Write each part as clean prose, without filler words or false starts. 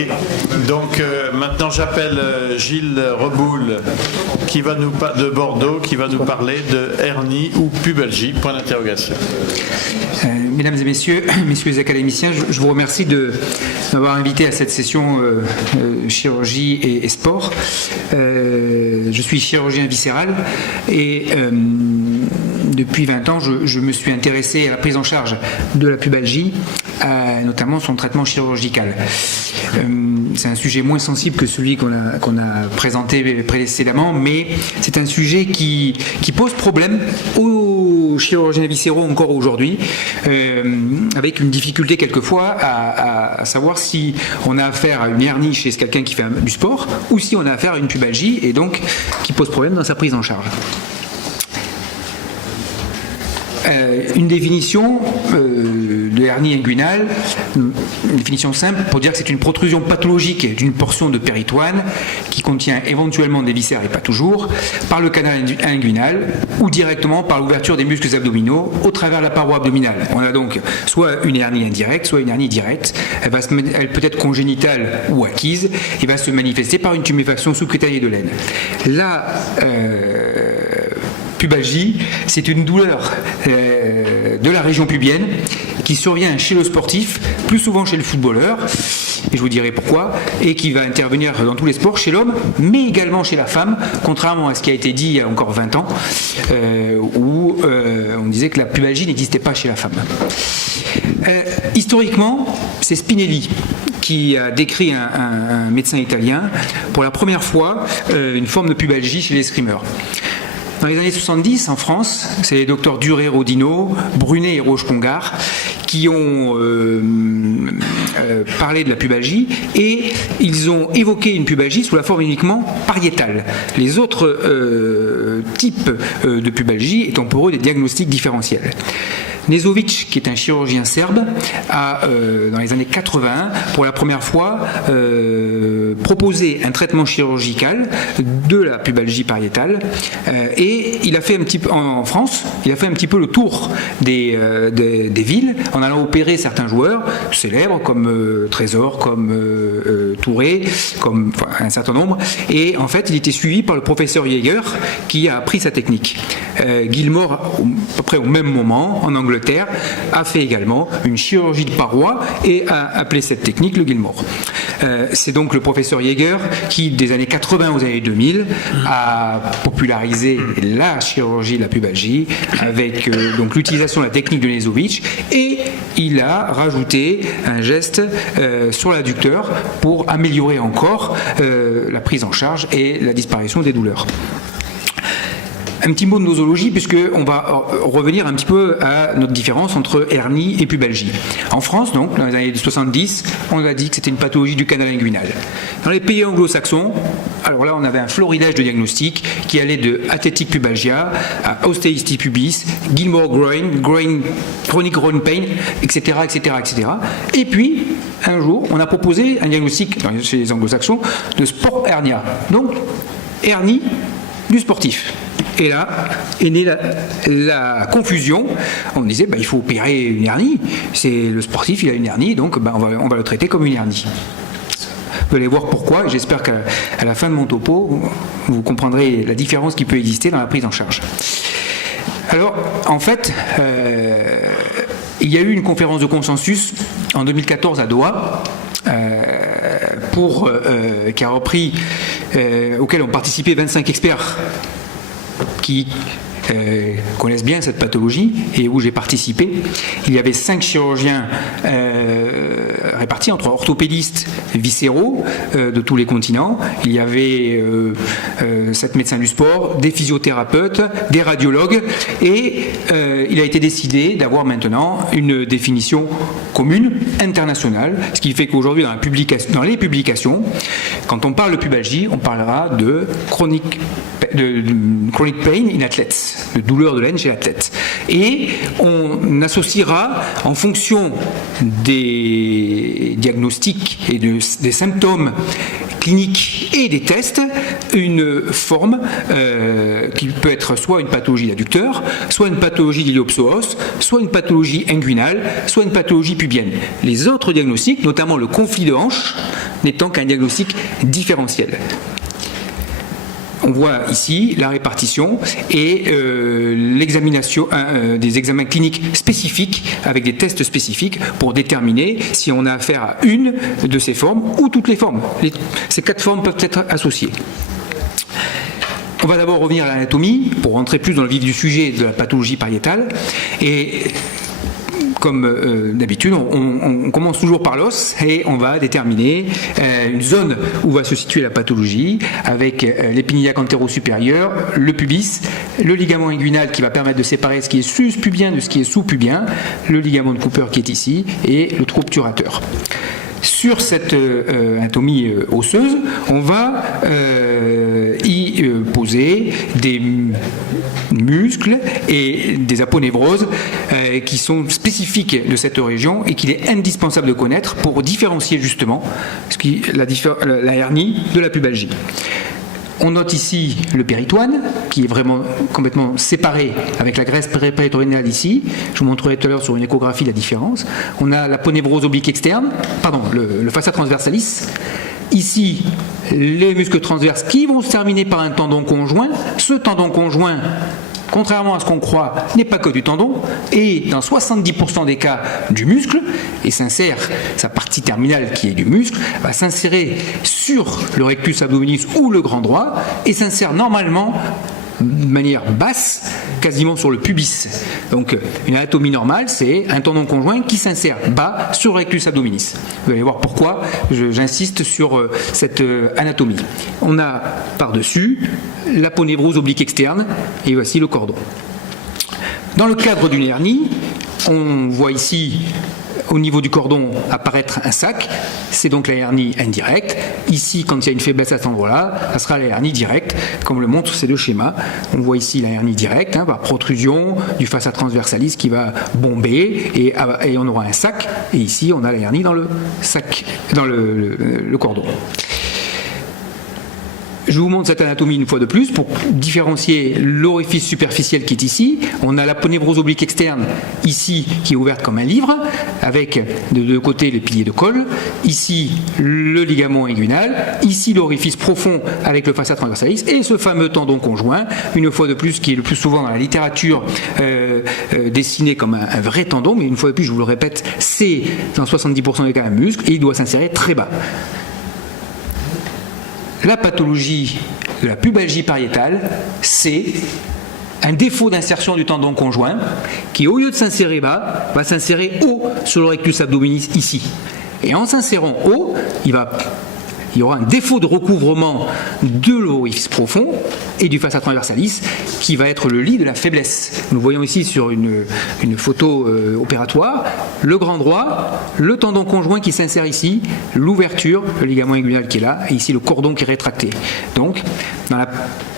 Donc maintenant j'appelle Gilles Reboul de Bordeaux qui va nous parler de hernie ou pubalgie, point d'interrogation. Mesdames et messieurs les académiciens, je vous remercie de m'avoir invité à cette session chirurgie et sport. Je suis chirurgien viscéral et depuis 20 ans, je me suis intéressé à la prise en charge de la pubalgie, notamment son traitement chirurgical. C'est un sujet moins sensible que celui qu'on a présenté précédemment, mais c'est un sujet qui pose problème aux chirurgiens viscéraux encore aujourd'hui, avec une difficulté quelquefois à savoir si on a affaire à une hernie chez quelqu'un qui fait du sport ou si on a affaire à une pubalgie et donc qui pose problème dans sa prise en charge. Une définition de hernie inguinale, une définition simple pour dire que c'est une protrusion pathologique d'une portion de péritoine qui contient éventuellement des viscères et pas toujours, par le canal inguinal ou directement par l'ouverture des muscles abdominaux au travers de la paroi abdominale. On a donc soit une hernie indirecte, soit une hernie directe. Elle peut être congénitale ou acquise et va se manifester par une tuméfaction sous-cutanée de l'aine. Pubalgie, c'est une douleur de la région pubienne qui survient chez le sportif, plus souvent chez le footballeur, et je vous dirai pourquoi, et qui va intervenir dans tous les sports, chez l'homme, mais également chez la femme, contrairement à ce qui a été dit il y a encore 20 ans, où on disait que la pubalgie n'existait pas chez la femme. Historiquement, c'est Spinelli qui a décrit un médecin italien, pour la première fois, une forme de pubalgie chez l'escrimeur. Dans les années 70, en France, c'est les docteurs Duret-Rodino, Brunet et Roche-Congar qui ont parlé de la pubalgie et ils ont évoqué une pubalgie sous la forme uniquement pariétale. Les autres types de pubalgie étant pour eux des diagnostics différentiels. Nezovic, qui est un chirurgien serbe, a, dans les années 80, pour la première fois, proposé un traitement chirurgical de la pubalgie pariétale et il a fait un petit peu, en France, il a fait un petit peu le tour des villes en allant opérer certains joueurs célèbres comme Trésor, comme Touré, comme un certain nombre, et en fait il était suivi par le professeur Jäger qui a appris sa technique. Gilmore, à peu près au même moment, en Angleterre, a fait également une chirurgie de paroi et a appelé cette technique le Gilmore. C'est donc le professeur Jäger qui, des années 80 aux années 2000, a popularisé la chirurgie de la pubalgie avec donc l'utilisation de la technique de Nezovic, et il a rajouté un geste sur l'adducteur pour améliorer encore la prise en charge et la disparition des douleurs. Un petit mot de nosologie, puisqu'on va revenir un petit peu à notre différence entre hernie et pubalgie. En France, donc, dans les années 70, on a dit que c'était une pathologie du canal inguinal. Dans les pays anglo-saxons, alors là, on avait un florilège de diagnostics qui allait de athletic pubalgia à osteitis pubis, Gilmore groin, chronic groin pain, etc., etc., etc. Et puis, un jour, on a proposé un diagnostic chez les anglo-saxons de sport hernia. Donc, hernie du sportif. Et là est née la confusion. On disait il faut opérer une hernie. C'est le sportif, il a une hernie, donc on va le traiter comme une hernie. Vous allez voir pourquoi. J'espère qu'à la fin de mon topo, vous comprendrez la différence qui peut exister dans la prise en charge. Alors, en fait, il y a eu une conférence de consensus en 2014 à Doha. Qui a repris, auquel ont participé 25 experts qui connaissent bien cette pathologie et où j'ai participé. Il y avait 5 chirurgiens répartis entre orthopédistes viscéraux de tous les continents. Il y avait 7 médecins du sport, des physiothérapeutes, des radiologues, et il a été décidé d'avoir maintenant une définition commune, internationale, ce qui fait qu'aujourd'hui dans les publications, quand on parle de pubalgie, on parlera de chronic pain in athletes, de douleur de l'aine chez l'athlète. Et on associera, en fonction des diagnostics et des symptômes clinique et des tests une forme qui peut être soit une pathologie d'adducteur, soit une pathologie d'iliopsoas, soit une pathologie inguinale, soit une pathologie pubienne. Les autres diagnostics, notamment le conflit de hanche, n'étant qu'un diagnostic différentiel. On voit ici la répartition et l'examination des examens cliniques spécifiques avec des tests spécifiques pour déterminer si on a affaire à une de ces formes ou toutes les formes. Ces 4 formes peuvent être associées. On va d'abord revenir à l'anatomie pour rentrer plus dans le vif du sujet de la pathologie pariétale. Et comme d'habitude, on commence toujours par l'os et on va déterminer une zone où va se situer la pathologie avec l'épiniaque antéro-supérieur, le pubis, le ligament inguinal qui va permettre de séparer ce qui est sus-pubien de ce qui est sous-pubien, le ligament de Cooper qui est ici et le trou obturateur. Sur cette anatomie osseuse, on va y poser des muscles et des aponévroses qui sont spécifiques de cette région et qu'il est indispensable de connaître pour différencier justement la hernie de la pubalgie. On note ici le péritoine, qui est vraiment complètement séparé avec la graisse péritonéale ici. Je vous montrerai tout à l'heure sur une échographie la différence. On a l'aponévrose oblique externe, le fascia transversalis. Ici, les muscles transverses qui vont se terminer par un tendon conjoint. Ce tendon conjoint, contrairement à ce qu'on croit, n'est pas que du tendon, et dans 70% des cas du muscle, et s'insère, sa partie terminale qui est du muscle, va s'insérer sur le rectus abdominis ou le grand droit, et s'insère normalement de manière basse, quasiment sur le pubis. Donc une anatomie normale, c'est un tendon conjoint qui s'insère bas sur le rectus abdominis. Vous allez voir pourquoi j'insiste sur cette anatomie. On a par-dessus l'aponévrose oblique externe et voici le cordon. Dans le cadre d'une hernie, on voit ici au niveau du cordon apparaître un sac, c'est donc la hernie indirecte. Ici, quand il y a une faiblesse à cet endroit-là, ça sera la hernie directe, comme le montrent ces deux schémas. On voit ici la hernie directe, par protrusion du fascia transversalis qui va bomber, et on aura un sac, et ici on a la hernie dans le sac, dans le cordon. Je vous montre cette anatomie une fois de plus pour différencier l'orifice superficiel qui est ici. On a l'aponévrose oblique externe ici qui est ouverte comme un livre avec de deux côtés les piliers de colle. Ici le ligament inguinal. Ici l'orifice profond avec le fascia transversalis et ce fameux tendon conjoint, une fois de plus qui est le plus souvent dans la littérature dessiné comme un vrai tendon, mais une fois de plus je vous le répète, c'est dans 70% des cas un muscle et il doit s'insérer très bas. La pathologie de la pubalgie pariétale, c'est un défaut d'insertion du tendon conjoint qui, au lieu de s'insérer bas, va s'insérer haut sur le rectus abdominis ici. Et en s'insérant haut, il y aura un défaut de recouvrement de l'orifice profond et du fascia transversalis qui va être le lit de la faiblesse. Nous voyons ici sur une photo opératoire le grand droit, le tendon conjoint qui s'insère ici, l'ouverture, le ligament inguinal qui est là, et ici le cordon qui est rétracté. Donc, dans la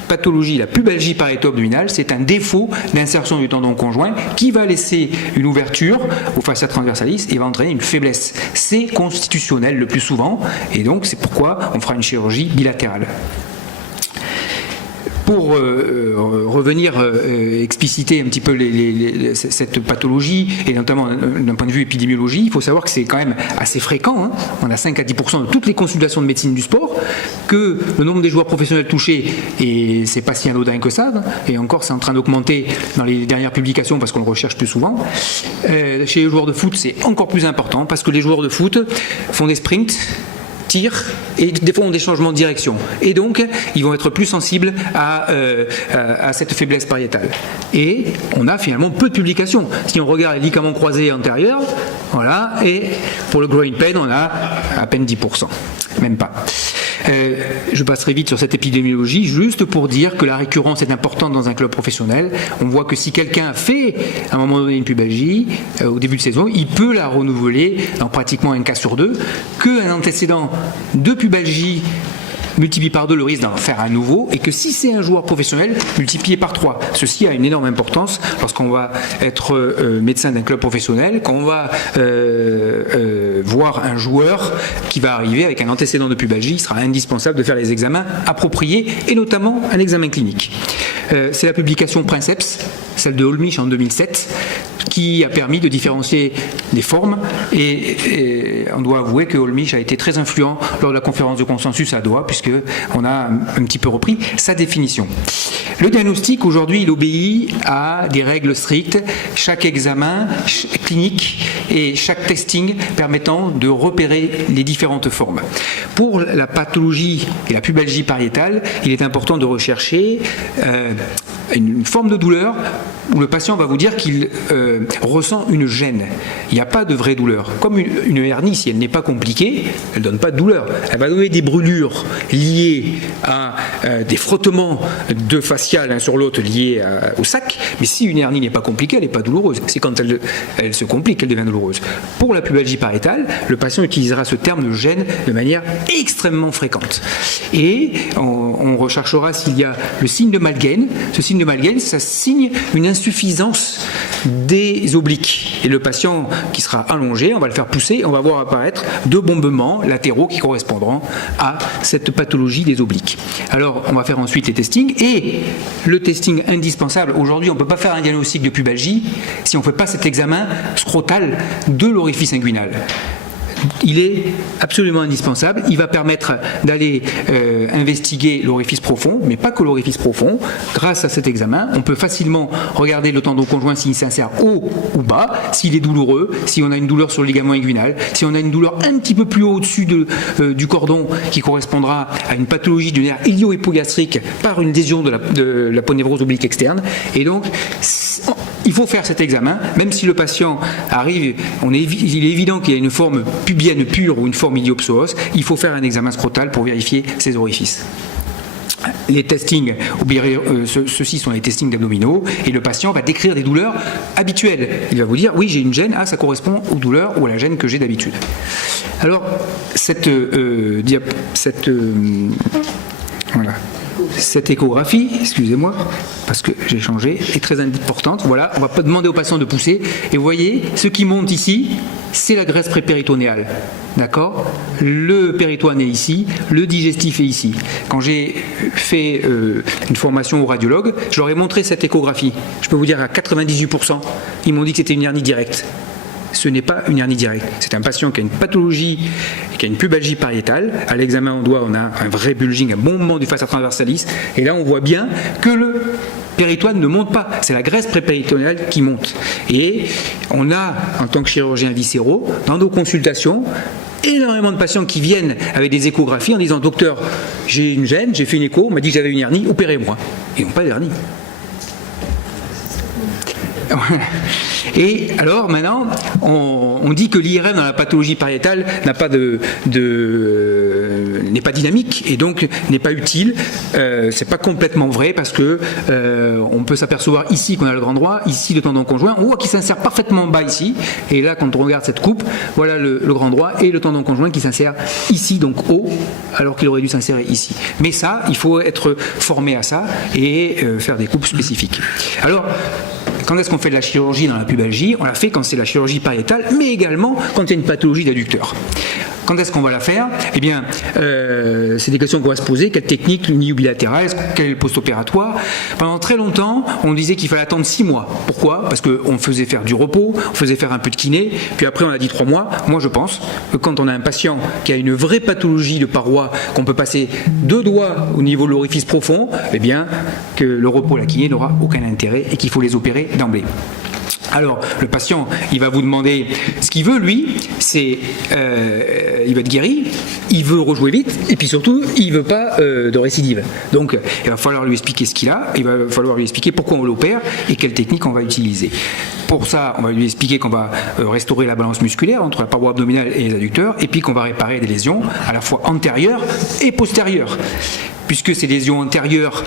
pathologie, la pubalgie pariéto-abdominale, c'est un défaut d'insertion du tendon conjoint qui va laisser une ouverture au fascia transversalis et va entraîner une faiblesse. C'est constitutionnel le plus souvent et donc c'est pourquoi on fera une chirurgie bilatérale. Pour revenir expliciter un petit peu cette pathologie, et notamment d'un point de vue épidémiologie, il faut savoir que c'est quand même assez fréquent, on a 5 à 10% de toutes les consultations de médecine du sport, que le nombre des joueurs professionnels touchés, et c'est pas si anodin que ça, et encore c'est en train d'augmenter dans les dernières publications parce qu'on le recherche plus souvent. Chez les joueurs de foot, c'est encore plus important parce que les joueurs de foot font des sprints, tirent et des fois ont des changements de direction et donc ils vont être plus sensibles à cette faiblesse pariétale et on a finalement peu de publications. Si on regarde les ligaments croisés antérieurs, voilà, et pour le groin pain on a à peine 10%, même pas. Je passerai vite sur cette épidémiologie juste pour dire que la récurrence est importante dans un club professionnel. On voit que si quelqu'un fait à un moment donné une pubalgie au début de saison, il peut la renouveler dans pratiquement un cas sur deux, qu'un antécédent de pubalgie multiplié par 2 le risque d'en faire un nouveau et que si c'est un joueur professionnel, multiplié par 3. Ceci a une énorme importance lorsqu'on va être médecin d'un club professionnel, qu'on va voir un joueur qui va arriver avec un antécédent de pubalgie, il sera indispensable de faire les examens appropriés et notamment un examen clinique. C'est la publication Princeps, celle de Olmich en 2007, qui a permis de différencier les formes et on doit avouer que Olmich a été très influent lors de la conférence de consensus à Doha puisqu'on a un petit peu repris sa définition. Le diagnostic aujourd'hui il obéit à des règles strictes, chaque examen clinique et chaque testing permettant de repérer les différentes formes. Pour la pathologie et la pubalgie pariétale, il est important de rechercher une forme de douleur où le patient va vous dire qu'il ressent une gêne. Il n'y a pas de vraie douleur. Comme une hernie, si elle n'est pas compliquée, elle ne donne pas de douleur. Elle va donner des brûlures liées à des frottements de fascia l'un sur l'autre liés au sac. Mais si une hernie n'est pas compliquée, elle n'est pas douloureuse. C'est quand elle se complique qu'elle devient douloureuse. Pour la pubalgie pariétale, le patient utilisera ce terme de gêne de manière extrêmement fréquente. Et on recherchera s'il y a le signe de Malgame. Ce signe de Malgame, ça signe une insuffisance des obliques. Et le patient qui sera allongé, on va le faire pousser, on va voir apparaître deux bombements latéraux qui correspondront à cette pathologie des obliques. Alors, on va faire ensuite les testings. Et le testing indispensable, aujourd'hui, on ne peut pas faire un diagnostic de pubalgie si on ne fait pas cet examen scrotal de l'orifice inguinal. Il est absolument indispensable. Il va permettre d'aller investiguer l'orifice profond, mais pas que l'orifice profond. Grâce à cet examen, on peut facilement regarder le tendon conjoint s'il s'insère haut ou bas, s'il est douloureux, si on a une douleur sur le ligament inguinal, si on a une douleur un petit peu plus haut au-dessus du cordon qui correspondra à une pathologie du nerf ilio-hypogastrique par une lésion de l'aponévrose oblique externe. Et donc, il faut faire cet examen, même si le patient arrive, il est évident qu'il y a une forme pubienne pure ou une forme iliopsoose, il faut faire un examen scrotal pour vérifier ces orifices. Les testings, ceux-ci sont les testings d'abdominaux et le patient va décrire des douleurs habituelles. Il va vous dire, oui, j'ai une gêne, ça correspond aux douleurs ou à la gêne que j'ai d'habitude. Alors, cette échographie, excusez-moi, parce que j'ai changé, est très importante. Voilà, on ne va pas demander au patient de pousser. Et vous voyez, ce qui monte ici, c'est la graisse prépéritonéale. D'accord ? Le péritoine est ici, le digestif est ici. Quand j'ai fait une formation au radiologue, je leur ai montré cette échographie. Je peux vous dire à 98%, ils m'ont dit que c'était une hernie directe. Ce n'est pas une hernie directe. C'est un patient qui a une pathologie, qui a une pubalgie pariétale. À l'examen en doigt, on a un vrai bulging, un bombement du fascia transversalis. Et là, on voit bien que le péritoine ne monte pas. C'est la graisse prépéritonéale qui monte. Et on a, en tant que chirurgien viscéraux, dans nos consultations, énormément de patients qui viennent avec des échographies en disant « Docteur, j'ai une gêne, j'ai fait une écho, on m'a dit que j'avais une hernie, opérez-moi ». Ils n'ont pas d'hernie. Et alors maintenant, on dit que l'IRM dans la pathologie pariétale n'est pas dynamique et donc n'est pas utile. C'est pas complètement vrai parce que on peut s'apercevoir ici qu'on a le grand droit, ici le tendon conjoint, on voit qu'il s'insère parfaitement en bas ici. Et là, quand on regarde cette coupe, voilà le grand droit et le tendon conjoint qui s'insère ici, donc haut, alors qu'il aurait dû s'insérer ici. Mais ça, il faut être formé à ça et faire des coupes spécifiques. Alors, quand est-ce qu'on fait de la chirurgie dans la pubalgie ? On la fait quand c'est la chirurgie pariétale, mais également quand il y a une pathologie d'adducteur. Quand est-ce qu'on va la faire ? Eh bien, c'est des questions qu'on va se poser. Quelle technique unilatérale ? Quel post-opératoire ? Pendant très longtemps, on disait qu'il fallait attendre 6 mois. Pourquoi ? Parce qu'on faisait faire du repos, on faisait faire un peu de kiné, puis après on a dit 3 mois. Moi, je pense que quand on a un patient qui a une vraie pathologie de paroi, qu'on peut passer 2 doigts au niveau de l'orifice profond, eh bien, que le repos, la kiné n'aura aucun intérêt et qu'il faut les opérer d'emblée. Alors, le patient, il va vous demander ce qu'il veut, lui, c'est il va être guéri, il veut rejouer vite, et puis surtout, il ne veut pas de récidive. Donc, il va falloir lui expliquer ce qu'il a, il va falloir lui expliquer pourquoi on l'opère et quelle technique on va utiliser. Pour ça, on va lui expliquer qu'on va restaurer la balance musculaire entre la paroi abdominale et les adducteurs, et puis qu'on va réparer des lésions à la fois antérieures et postérieures. Puisque ces lésions antérieures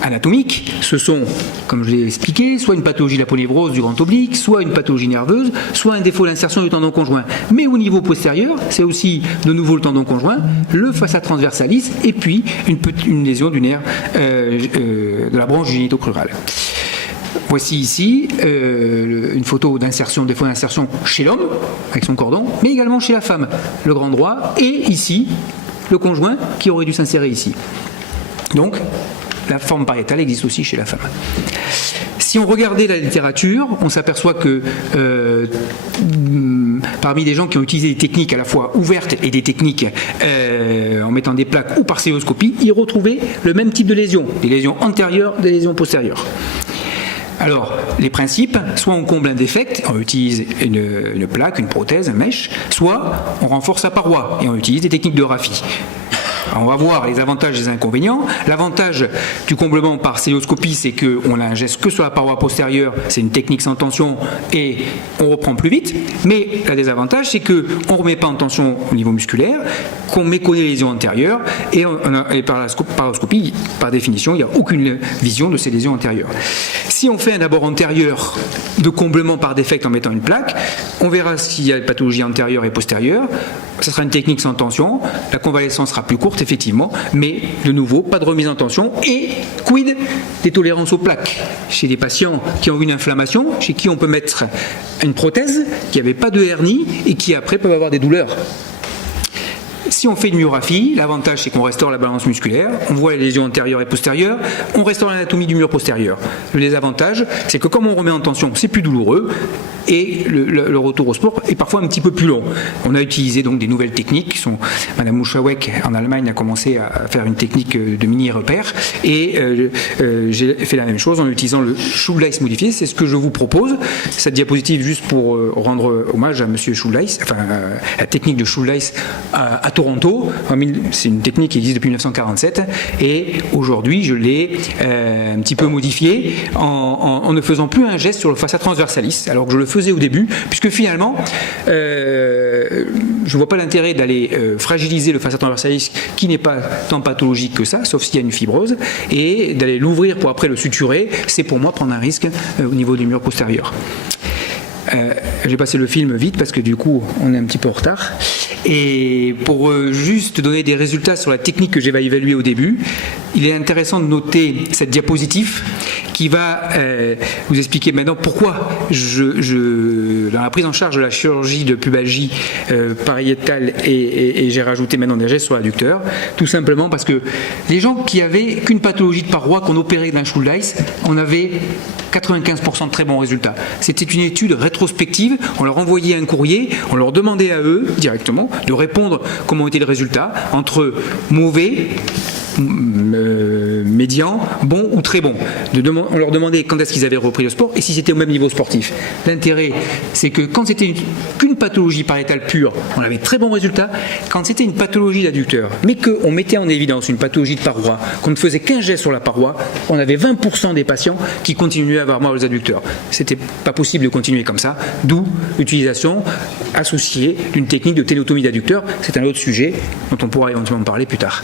anatomiques, ce sont, comme je l'ai expliqué, soit une pathologie de l'aponévrose du grand oblique, soit une pathologie nerveuse, soit un défaut d'insertion du tendon conjoint. Mais au niveau postérieur, c'est aussi de nouveau le tendon conjoint, le fascia transversalis, et puis une lésion du nerf de la branche génitocrurale. Voici ici une photo d'insertion, des fois d'insertion chez l'homme, avec son cordon, mais également chez la femme, le grand droit, et ici, le conjoint qui aurait dû s'insérer ici. Donc, la forme pariétale existe aussi chez la femme. Si on regardait la littérature, on s'aperçoit que parmi les gens qui ont utilisé des techniques à la fois ouvertes et des techniques en mettant des plaques ou par célioscopie, ils retrouvaient le même type de lésions, des lésions antérieures, des lésions postérieures. Alors, les principes, soit on comble un défect, on utilise une plaque, une prothèse, un mesh, soit on renforce la paroi et on utilise des techniques de raphie. Alors, on va voir les avantages et les inconvénients. L'avantage du comblement par célioscopie, c'est qu'on a un geste que sur la paroi postérieure, c'est une technique sans tension et on reprend plus vite. Mais le désavantage, c'est qu'on ne remet pas en tension au niveau musculaire, qu'on méconnaît les lésions antérieures et par la paroscopie, par définition, il n'y a aucune vision de ces lésions antérieures. Si on fait un abord antérieur de comblement par défect en mettant une plaque, on verra s'il y a une pathologie antérieure et postérieure. Ce sera une technique sans tension, la convalescence sera plus courte effectivement, mais de nouveau, pas de remise en tension et quid des tolérances aux plaques. Chez des patients qui ont une inflammation, chez qui on peut mettre une prothèse, qui n'avait pas de hernie et qui après peuvent avoir des douleurs. Si on fait une myographie, l'avantage c'est qu'on restaure la balance musculaire, on voit les lésions antérieures et postérieures, on restaure l'anatomie du mur postérieur. Le désavantage, c'est que comme on remet en tension, c'est plus douloureux et le retour au sport est parfois un petit peu plus long. On a utilisé donc des nouvelles techniques qui sont, Madame Muschawek en Allemagne a commencé à faire une technique de mini-repère et j'ai fait la même chose en utilisant le Schuldeis modifié, c'est ce que je vous propose. Cette diapositive juste pour rendre hommage à Monsieur Schuldeis, enfin la technique de Schuldeis à Toronto, c'est une technique qui existe depuis 1947 et aujourd'hui je l'ai un petit peu modifiée en ne faisant plus un geste sur le fascia transversalis alors que je le faisais au début puisque finalement je ne vois pas l'intérêt d'aller fragiliser le fascia transversalis qui n'est pas tant pathologique que ça sauf s'il y a une fibrose et d'aller l'ouvrir pour après le suturer, c'est pour moi prendre un risque au niveau du mur postérieur. J'ai passé le film vite parce que du coup on est un petit peu en retard et pour juste donner des résultats sur la technique que j'ai évaluer au début, il est intéressant de noter cette diapositive qui va vous expliquer maintenant pourquoi dans la prise en charge de la chirurgie de pubalgie pariétale et j'ai rajouté maintenant des gestes sur l'adducteur, tout simplement parce que les gens qui avaient qu'une pathologie de paroi qu'on opérait d'un Schuldeis, on avait 95% de très bons résultats. C'était une étude rétrospective, on leur envoyait un courrier, on leur demandait à eux directement de répondre comment était le résultat entre mauvais, médian, bon ou très bon. On leur demandait quand est-ce qu'ils avaient repris le sport et si c'était au même niveau sportif. L'intérêt, c'est que quand c'était qu'une pathologie pariétale pure, on avait très bons résultats. Quand c'était une pathologie d'adducteur, mais qu'on mettait en évidence une pathologie de paroi, qu'on ne faisait qu'un geste sur la paroi, on avait 20% des patients qui continuaient à avoir mal aux adducteurs. C'était pas possible de continuer comme ça, d'où l'utilisation associée d'une technique de ténotomie d'adducteur. C'est un autre sujet dont on pourra éventuellement parler plus tard.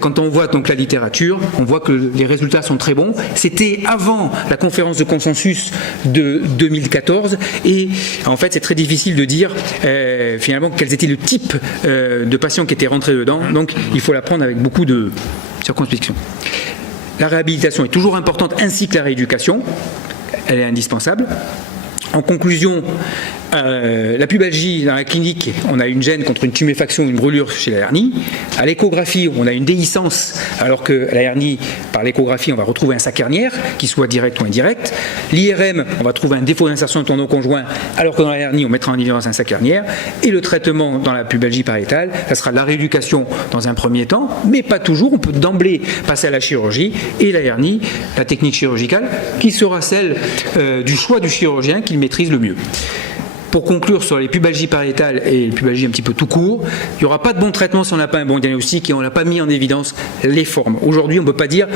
Quand on voit donc la littérature, on voit que les résultats sont très bons. C'était avant la conférence de consensus de 2014 et en fait c'est très difficile de dire finalement quels étaient le type de patients qui étaient rentrés dedans. Donc il faut la prendre avec beaucoup de circonspection. La réhabilitation est toujours importante ainsi que la rééducation. Elle est indispensable. En conclusion, la pubalgie dans la clinique, on a une gêne contre une tuméfaction ou une brûlure chez la hernie. À l'échographie, on a une déhiscence, alors que la hernie, par l'échographie, on va retrouver un sac hernière, qu'il soit direct ou indirect. L'IRM, on va trouver un défaut d'insertion de tendon conjoint, alors que dans la hernie, on mettra en évidence un sac hernière. Et le traitement dans la pubalgie pariétale, ça sera la rééducation dans un premier temps, mais pas toujours. On peut d'emblée passer à la chirurgie et la hernie, la technique chirurgicale, qui sera celle du choix du chirurgien qu'il maîtrise le mieux. Pour conclure sur les pubalgies pariétales et les pubalgies un petit peu tout court, il n'y aura pas de bon traitement si on n'a pas un bon diagnostic et on n'a pas mis en évidence les formes. Aujourd'hui, on ne peut pas dire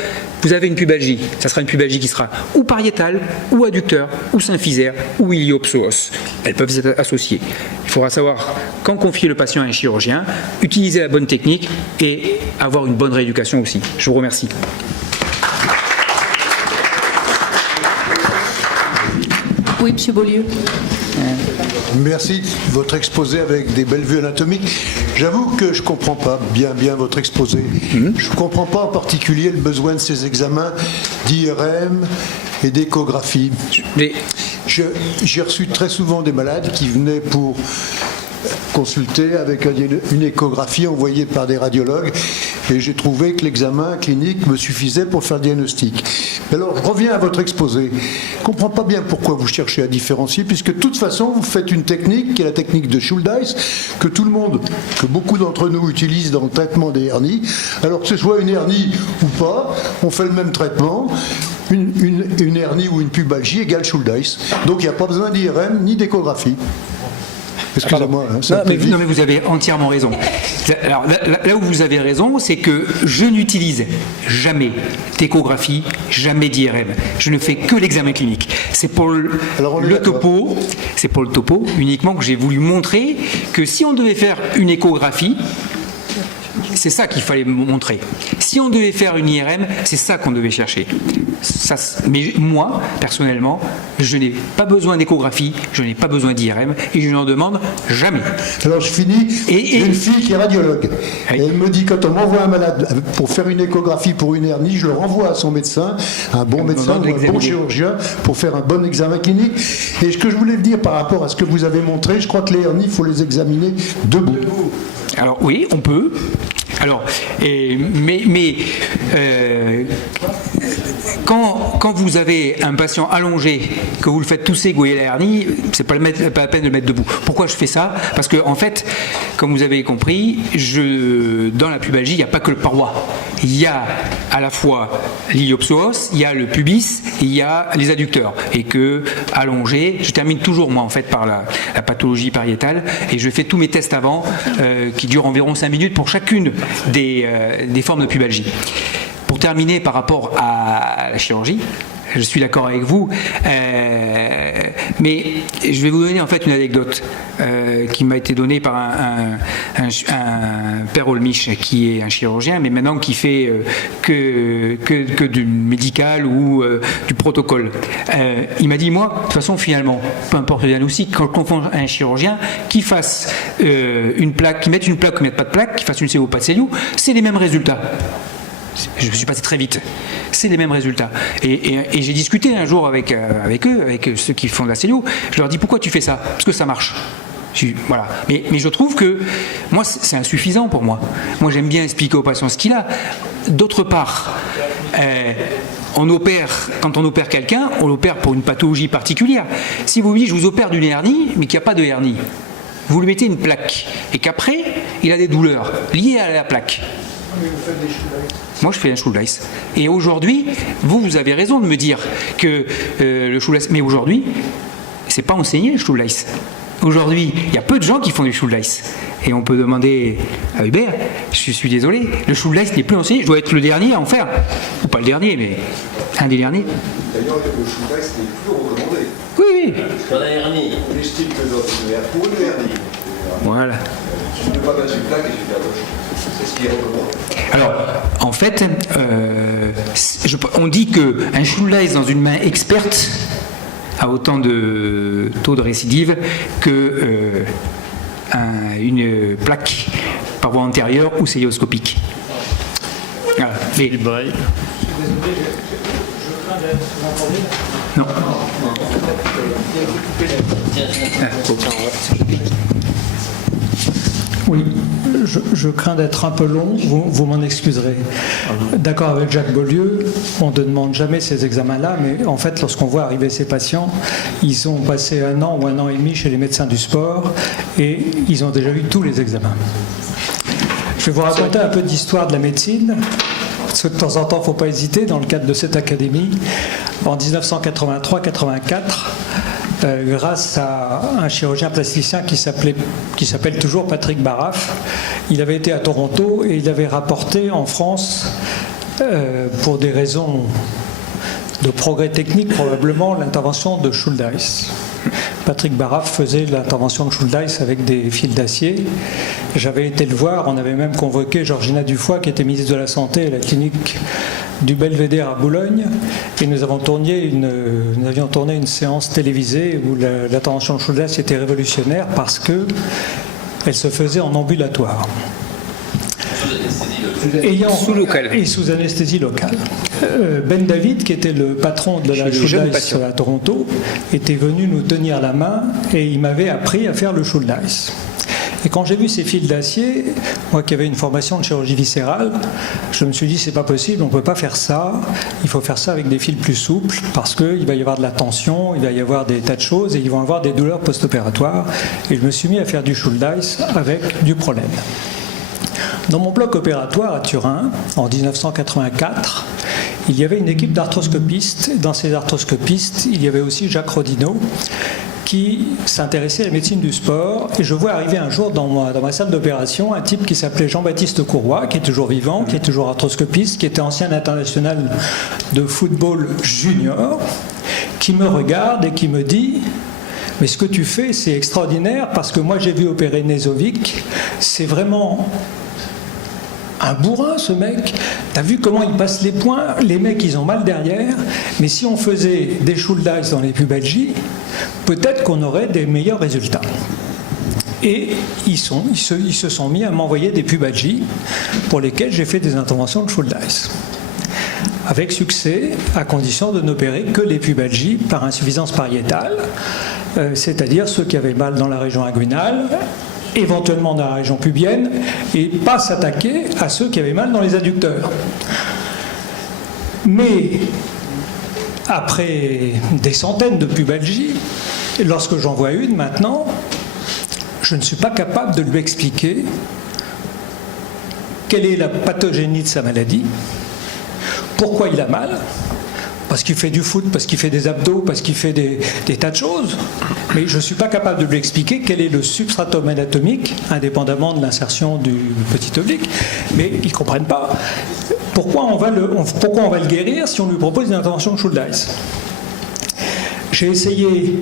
vous avez une pubalgie. Ça sera une pubalgie qui sera ou pariétale, ou adducteur, ou symphysaire, ou iliopsoos. Elles peuvent être associées. Il faudra savoir quand confier le patient à un chirurgien, utiliser la bonne technique et avoir une bonne rééducation aussi. Je vous remercie. Oui, M. Beaulieu. Merci de votre exposé avec des belles vues anatomiques. J'avoue que je ne comprends pas bien votre exposé. Je ne comprends pas en particulier le besoin de ces examens d'IRM et d'échographie. Mais J'ai reçu très souvent des malades qui venaient pour consulter avec une échographie envoyée par des radiologues et j'ai trouvé que l'examen clinique me suffisait pour faire le diagnostic. Alors je reviens à votre exposé. Je ne comprends pas bien pourquoi vous cherchez à différencier puisque de toute façon vous faites une technique qui est la technique de Schuldeis que beaucoup d'entre nous utilisent dans le traitement des hernies. Alors que ce soit une hernie ou pas, on fait le même traitement. Une hernie ou une pubalgie égale Schuldeis. Donc il n'y a pas besoin d'IRM ni d'échographie. Excusez-moi. Non, mais vous avez entièrement raison. Alors, là où vous avez raison, c'est que je n'utilise jamais d'échographie, jamais d'IRM. Je ne fais que l'examen clinique. C'est pour le topo. C'est pour le topo uniquement que j'ai voulu montrer que si on devait faire une échographie, c'est ça qu'il fallait montrer. Si on devait faire une IRM, c'est ça qu'on devait chercher. Mais moi, personnellement, je n'ai pas besoin d'échographie, je n'ai pas besoin d'IRM et je n'en demande jamais. Alors je finis. J'ai une fille qui est radiologue. Oui. Et elle me dit quand on m'envoie un malade pour faire une échographie pour une hernie, je le renvoie à son médecin, un bon médecin ou un bon chirurgien pour faire un bon examen clinique. Et ce que je voulais dire par rapport à ce que vous avez montré, je crois que les hernies, il faut les examiner debout. Alors oui, on peut. Alors, quand vous avez un patient allongé, que vous le faites tousser, que vous voyez la hernie, c'est pas la peine de le mettre debout. Pourquoi je fais ça? Parce que en fait, comme vous avez compris, dans la pubalgie, il n'y a pas que le paroi. Il y a à la fois l'iliopsoas, il y a le pubis, il y a les adducteurs. Et que allongé, je termine toujours moi en fait par la pathologie pariétale et je fais tous mes tests avant qui durent environ 5 minutes pour chacune des formes de pubalgie. Pour terminer par rapport à la chirurgie, je suis d'accord avec vous, mais je vais vous donner en fait une anecdote qui m'a été donnée par un père Olmich qui est un chirurgien, mais maintenant qui fait que du médical ou du protocole. Il m'a dit, moi, de toute façon, finalement, peu importe le diagnostic, quand je confonds un chirurgien, qui fasse une plaque, qui mette une plaque ou qui mette pas de plaque, qui fasse une cellule ou pas de cellule, c'est les mêmes résultats. Je me suis passé très vite. C'est les mêmes résultats. Et j'ai discuté un jour avec eux, avec ceux qui font de la cellule. Je leur dis, pourquoi tu fais ça? Parce que ça marche. Voilà. Mais je trouve que moi, c'est insuffisant pour moi. Moi, j'aime bien expliquer aux patients ce qu'il a. D'autre part, quand on opère quelqu'un, on l'opère pour une pathologie particulière. Si vous me dites, je vous opère d'une hernie, mais qu'il n'y a pas de hernie, vous lui mettez une plaque, et qu'après, il a des douleurs liées à la plaque. Moi, je fais un Schuldeis. Et aujourd'hui, vous avez raison de me dire que le Schuldeis. Mais aujourd'hui, c'est pas enseigné le Schuldeis. Aujourd'hui, il y a peu de gens qui font du Schuldeis. Et on peut demander à Hubert, je suis désolé, le Schuldeis n'est plus enseigné. Je dois être le dernier à en faire. Ou pas le dernier, mais un des derniers. D'ailleurs, le Schuldeis n'est plus recommandé. Oui. Dans la hernie. On estime que pour une hernie. Voilà. Tu ne peux pas mettre une plaque et tu fais c'est ce qui est recommandé. Alors, en fait, on dit qu'un Schuldeis dans une main experte a autant de taux de récidive que une plaque par voie antérieure ou célioscopique. Voilà. Mais, non. Oui, je crains d'être un peu long, vous m'en excuserez. D'accord avec Jacques Beaulieu, on ne demande jamais ces examens-là, mais en fait, lorsqu'on voit arriver ces patients, ils ont passé 1 an ou 1 an et demi chez les médecins du sport et ils ont déjà eu tous les examens. Je vais vous raconter un peu d'histoire de la médecine, parce que de temps en temps, il ne faut pas hésiter, dans le cadre de cette académie. En 1983-84, grâce à un chirurgien plasticien qui s'appelle toujours Patrick Baraf. Il avait été à Toronto et il avait rapporté en France, pour des raisons de progrès technique probablement, l'intervention de Schuldeis. Patrick Baraf faisait l'intervention de Schuldeis avec des fils d'acier. J'avais été le voir, on avait même convoqué Georgina Dufoy qui était ministre de la Santé à la clinique du Belvédère à Boulogne et nous avions tourné une séance télévisée où l'intervention de Schuldeis était révolutionnaire parce que elle se faisait en ambulatoire. Et sous anesthésie locale. Ben David, qui était le patron de la Schuldeis à Toronto, était venu nous tenir la main et il m'avait appris à faire le Schuldeis. Et quand j'ai vu ces fils d'acier, moi qui avais une formation de chirurgie viscérale, je me suis dit c'est pas possible, on ne peut pas faire ça, il faut faire ça avec des fils plus souples parce qu'il va y avoir de la tension, il va y avoir des tas de choses et ils vont avoir des douleurs post-opératoires. Et je me suis mis à faire du Schuldeis avec du Prolène. Dans mon bloc opératoire à Turin, en 1984, il y avait une équipe d'arthroscopistes. Dans ces arthroscopistes, il y avait aussi Jacques Rodinot, qui s'intéressait à la médecine du sport. Et je vois arriver un jour dans ma salle d'opération un type qui s'appelait Jean-Baptiste Courroy, qui est toujours vivant, qui est toujours arthroscopiste, qui était ancien international de football junior, qui me regarde et qui me dit « Mais ce que tu fais, c'est extraordinaire parce que moi j'ai vu opérer Nezovic, c'est vraiment... un bourrin, ce mec. T'as vu comment il passe les points? Les mecs, ils ont mal derrière. Mais si on faisait des Schuldeis dans les pubalgies, peut-être qu'on aurait des meilleurs résultats. » Et ils se sont mis à m'envoyer des pubalgies pour lesquelles j'ai fait des interventions de Schuldeis. Avec succès, à condition de n'opérer que les pubalgies par insuffisance pariétale, c'est-à-dire ceux qui avaient mal dans la région inguinale, éventuellement dans la région pubienne, et pas s'attaquer à ceux qui avaient mal dans les adducteurs. Mais après des centaines de pubalgies, lorsque j'en vois une maintenant, je ne suis pas capable de lui expliquer quelle est la pathogénie de sa maladie, pourquoi il a mal, parce qu'il fait du foot, parce qu'il fait des abdos, parce qu'il fait des tas de choses. Mais je ne suis pas capable de lui expliquer quel est le substratum anatomique, indépendamment de l'insertion du petit oblique. Mais ils ne comprennent pas. Pourquoi on va le guérir si on lui propose une intervention de Schuldeis? J'ai essayé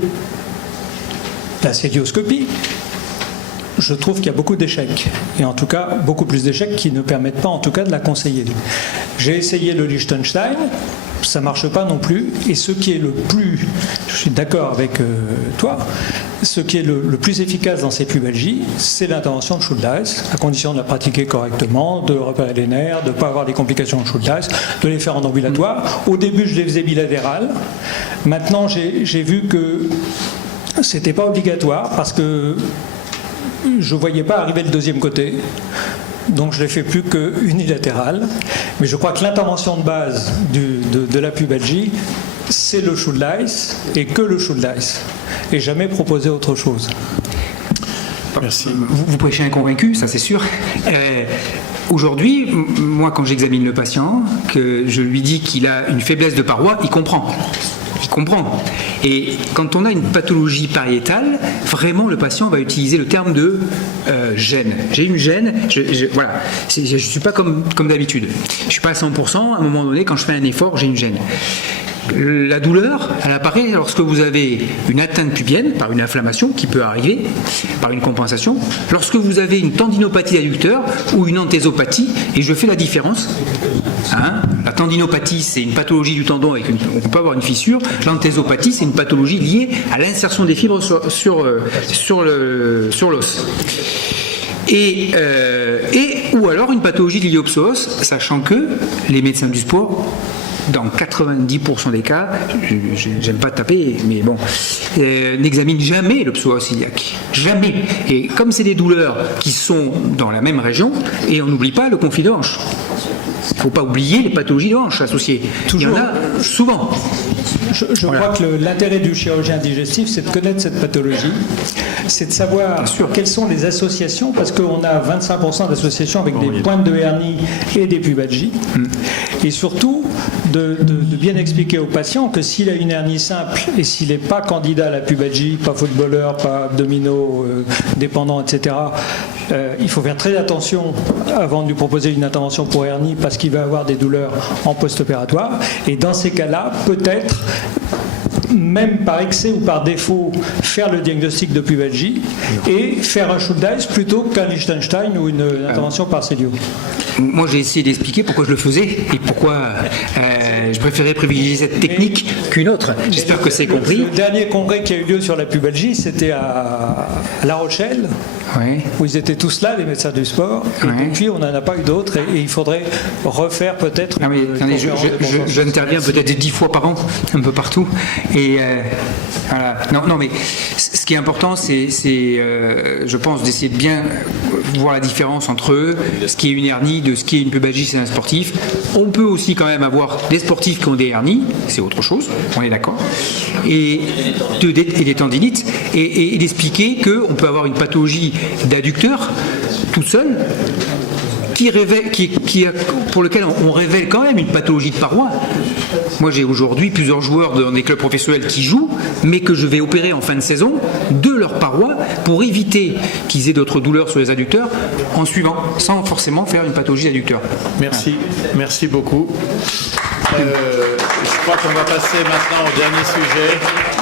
la célioscopie. Je trouve qu'il y a beaucoup d'échecs, et en tout cas beaucoup plus d'échecs qui ne permettent pas en tout cas de la conseiller. J'ai essayé le Liechtenstein, ça ne marche pas non plus, et ce qui est le plus, je suis d'accord avec toi, ce qui est le plus efficace dans ces pubalgies, c'est l'intervention de Schuldeis, à condition de la pratiquer correctement, de repérer les nerfs, de ne pas avoir des complications de Schuldeis, de les faire en ambulatoire. Au début, je les faisais bilatérales. Maintenant, j'ai vu que c'était pas obligatoire, parce que je ne voyais pas arriver le deuxième côté, donc je ne l'ai fait plus que unilatéral. Mais je crois que l'intervention de base de la pubalgie, c'est le Schuldeis, et que le Schuldeis, et jamais proposer autre chose. Merci. Vous prêchez un convaincu, ça c'est sûr. Aujourd'hui, moi quand j'examine le patient, que je lui dis qu'il a une faiblesse de paroi, il comprend. Il comprend. Et quand on a une pathologie pariétale, vraiment le patient va utiliser le terme de gêne. J'ai une gêne, voilà. Je ne suis pas comme d'habitude. Je ne suis pas à 100%. À un moment donné, quand je fais un effort, j'ai une gêne. La douleur, elle apparaît lorsque vous avez une atteinte pubienne par une inflammation qui peut arriver, par une compensation, lorsque vous avez une tendinopathie d'adducteur ou une anthésopathie, et je fais la différence. La tendinopathie, c'est une pathologie du tendon, on peut avoir une fissure. L'anthésopathie, c'est une pathologie liée à l'insertion des fibres sur l'os. Ou alors une pathologie liée au psoas, sachant que les médecins du sport, dans 90% des cas, j'aime pas taper, mais bon, n'examinent jamais le psoas iliaque. Jamais. Et comme c'est des douleurs qui sont dans la même région, et on n'oublie pas le conflit de hanche. Il ne faut pas oublier les pathologies de hanche associées. Toujours. Il y en a souvent. Je crois que l'intérêt du chirurgien digestif, c'est de connaître cette pathologie, c'est de savoir quelles sont les associations, parce qu'on a 25% d'associations avec des pointes de hernie et des pubalgies, et surtout de bien expliquer au patient que s'il a une hernie simple et s'il n'est pas candidat à la pubalgie, pas footballeur, pas abdominaux, dépendant, etc., il faut faire très attention avant de lui proposer une intervention pour hernie, parce qu'il va avoir des douleurs en post-opératoire, et dans ces cas-là, peut-être même par excès ou par défaut, faire le diagnostic de pubalgie et faire un Schuldeis plutôt qu'un Liechtenstein ou une intervention par célio. moi j'ai essayé d'expliquer pourquoi je le faisais et pourquoi je préférais privilégier cette technique qu'une autre. J'espère que c'est compris. Le dernier congrès qui a eu lieu sur la pubalgie, c'était à La Rochelle, Ouais. où ils étaient tous là, les médecins du sport. Et Ouais. depuis, on n'en a pas eu d'autres. Et il faudrait refaire peut-être. Ah, mais, une attendez, conférence de consensus. j'interviens peut-être 10 fois par an, un peu partout. Et voilà. Non, mais ce qui est important, c'est je pense, d'essayer de bien voir la différence entre ce qui est une hernie, de ce qui est une pubalgie chez un sportif. On peut aussi quand même avoir des sportifs qui ont des hernies, c'est autre chose, on est d'accord, et des tendinites, et d'expliquer qu'on peut avoir une pathologie d'adducteur tout seul, pour lequel on révèle quand même une pathologie de paroi. Moi, j'ai aujourd'hui plusieurs joueurs dans des clubs professionnels qui jouent, mais que je vais opérer en fin de saison de leur paroi pour éviter qu'ils aient d'autres douleurs sur les adducteurs en suivant, sans forcément faire une pathologie d'adducteur. Merci beaucoup. Je crois qu'on va passer maintenant au dernier sujet.